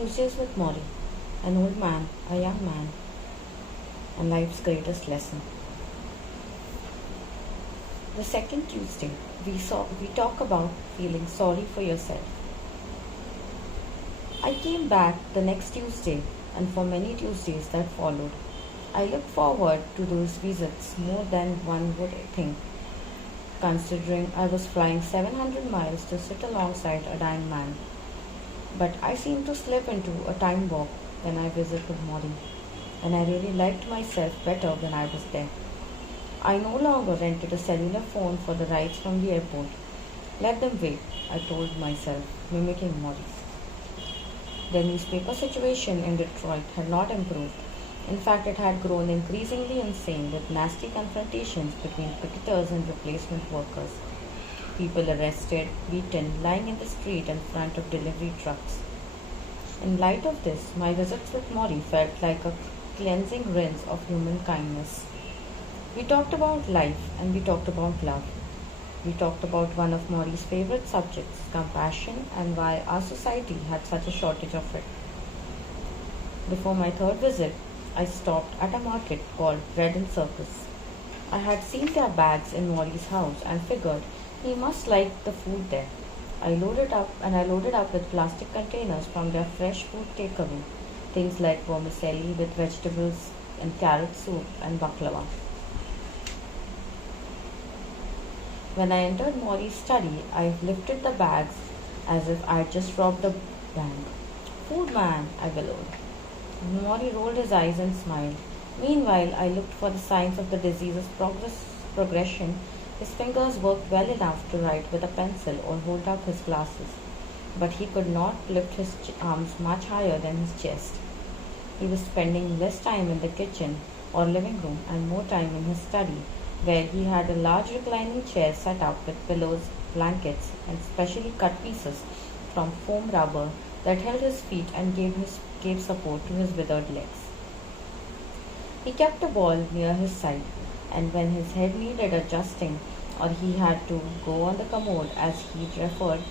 Tuesdays with Morrie, an old man, a young man, and life's greatest lesson. The second Tuesday, we talk about feeling sorry for yourself. I came back the next Tuesday, and for many Tuesdays that followed. I looked forward to those visits more than one would think, considering I was flying 700 miles to sit alongside a dying man. But I seemed to slip into a time warp when I visited Morrie, and I really liked myself better when I was there. I no longer rented a cellular phone for the rides from the airport. Let them wait, I told myself, mimicking Morrie. The newspaper situation in Detroit had not improved. In fact, it had grown increasingly insane with nasty confrontations between picketers and replacement workers. People arrested, beaten, lying in the street in front of delivery trucks. In light of this, my visits with Morrie felt like a cleansing rinse of human kindness. We talked about life and we talked about love. We talked about one of Morrie's favorite subjects, compassion, and why our society had such a shortage of it. Before my third visit, I stopped at a market called Bread and Circus. I had seen their bags in Morrie's house and figured he must like the food there. I loaded up with plastic containers from their fresh food takeaway, things like vermicelli with vegetables and carrot soup and baklava. When I entered Morrie's study, I lifted the bags as if I had just robbed a bank. "Food man," I bellowed. Morrie rolled his eyes and smiled. Meanwhile, I looked for the signs of the disease's progression. His fingers worked well enough to write with a pencil or hold up his glasses, but he could not lift his arms much higher than his chest. He was spending less time in the kitchen or living room and more time in his study, where he had a large reclining chair set up with pillows, blankets, and specially cut pieces from foam rubber that held his feet and gave support to his withered legs. He kept a ball near his side, and when his head needed adjusting or he had to go on the commode as he referred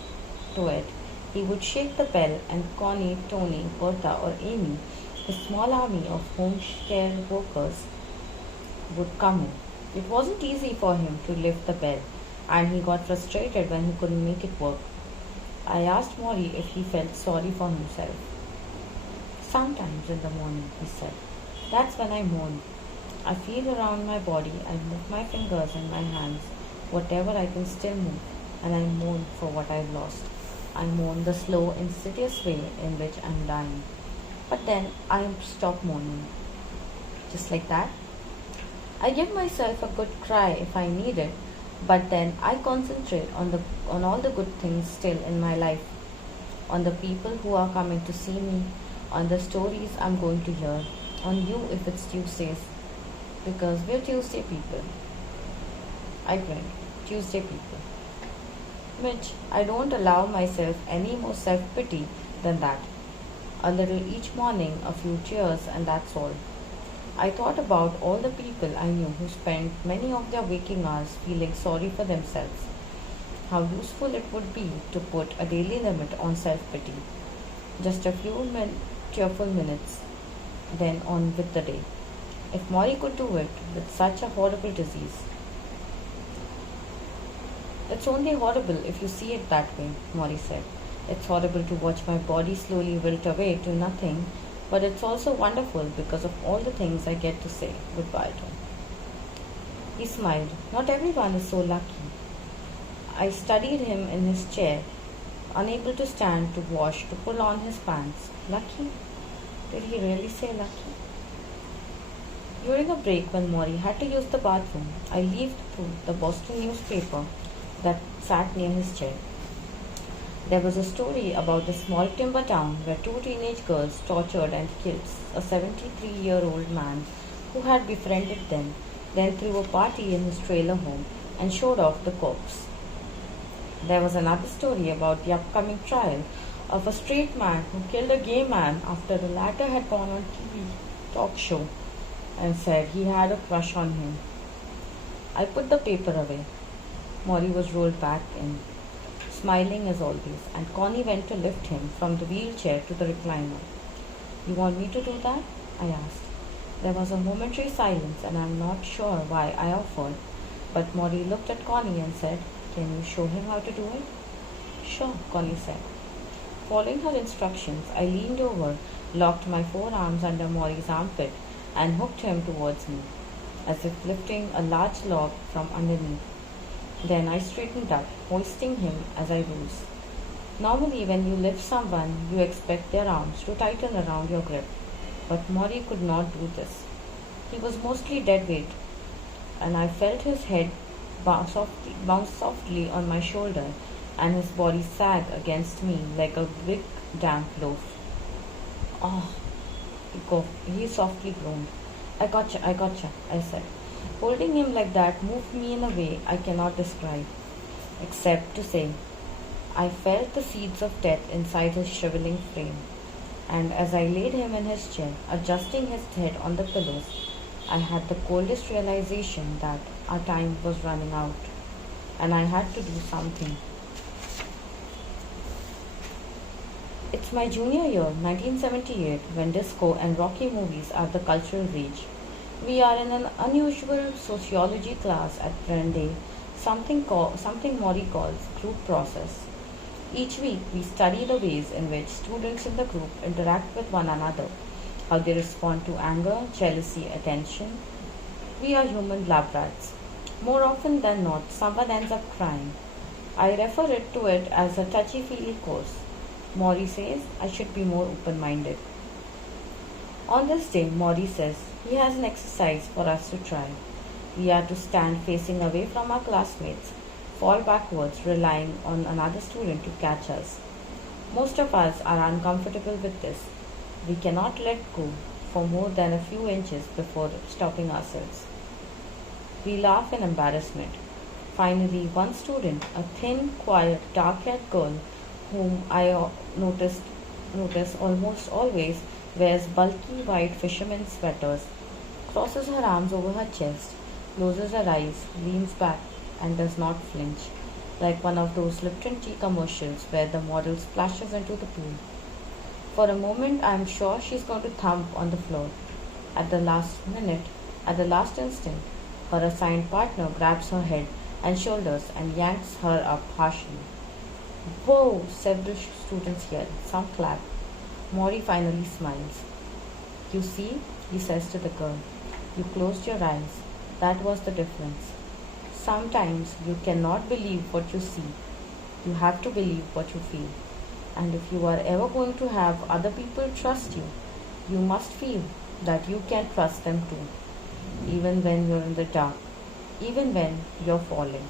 to it, he would shake the bell and Connie, Tony, Bertha, or Amy, his small army of home care workers, would come in. It wasn't easy for him to lift the bell, and he got frustrated when he couldn't make it work. I asked Morrie if he felt sorry for himself. "Sometimes in the morning," he said. "That's when I moan. I feel around my body, I move my fingers and my hands, whatever I can still move, and I moan for what I've lost. I moan the slow, insidious way in which I'm dying. But then I stop moaning. Just like that. I give myself a good cry if I need it, but then I concentrate on all the good things still in my life, on the people who are coming to see me, on the stories I'm going to hear, on you if it's Tuesdays, because we're Tuesday people." I grinned. Tuesday people. "Mitch, I don't allow myself any more self-pity than that. A little each morning, a few tears, and that's all. I thought about all the people I knew who spent many of their waking hours feeling sorry for themselves. How useful it would be to put a daily limit on self-pity. Just a few tearful minutes, then on with the day. If Morrie could do it with such a horrible disease." "It's only horrible if you see it that way," Morrie said. "It's horrible to watch my body slowly wilt away to nothing, but it's also wonderful because of all the things I get to say goodbye to." He smiled. "Not everyone is so lucky." I studied him in his chair, unable to stand, to wash, to pull on his pants. Lucky? Did he really say lucky? During a break when Morrie had to use the bathroom, I leafed through the Boston newspaper that sat near his chair. There was a story about a small timber town where two teenage girls tortured and killed a 73-year-old man who had befriended them, then threw a party in his trailer home and showed off the corpse. There was another story about the upcoming trial of a straight man who killed a gay man after the latter had gone on TV talk show and said he had a crush on him. I put the paper away. Morrie was rolled back in. smiling as always, and Connie went to lift him from the wheelchair to the recliner. You want me to do that? I asked. There was a momentary silence, and I'm not sure why I offered, but Morrie looked at Connie and said, Can you show him how to do it? Sure, Connie said. Following her instructions, I leaned over, locked my forearms under Morrie's armpit, and hooked him towards me, as if lifting a large log from underneath. Then I straightened up, hoisting him as I rose. Normally, when you lift someone, you expect their arms to tighten around your grip, but Morrie could not do this. He was mostly dead weight, and I felt his head bounce softly on my shoulder and his body sag against me like a big damp loaf. Oh, he softly groaned. I gotcha, I said. Holding him like that moved me in a way I cannot describe, except to say, I felt the seeds of death inside his shriveling frame, and as I laid him in his chair, adjusting his head on the pillows, I had the coldest realization that our time was running out, and I had to do something. It's my junior year, 1978, when disco and Rocky movies are the cultural rage. We are in an unusual sociology class at Brandeis, something Morrie calls group process. Each week, we study the ways in which students in the group interact with one another, how they respond to anger, jealousy, attention. We are human lab rats. More often than not, someone ends up crying. I refer to it as a touchy-feely course. Morrie says I should be more open-minded. On this day, Morrie says he has an exercise for us to try. We are to stand facing away from our classmates, fall backwards, relying on another student to catch us. Most of us are uncomfortable with this. We cannot let go for more than a few inches before stopping ourselves. We laugh in embarrassment. Finally, one student, a thin, quiet, dark-haired girl, whom I notice almost always wears bulky white fisherman's sweaters, crosses her arms over her chest, closes her eyes, leans back, and does not flinch, like one of those Lipton tea commercials where the model splashes into the pool. For a moment, I am sure she's going to thump on the floor. At the last instant, her assigned partner grabs her head and shoulders and yanks her up harshly. Whoa! Several students yell. Some clap. Morrie finally smiles. You see, he says to the girl, you closed your eyes. That was the difference. Sometimes you cannot believe what you see. You have to believe what you feel. And if you are ever going to have other people trust you, you must feel that you can trust them too, even when you're in the dark, even when you're falling.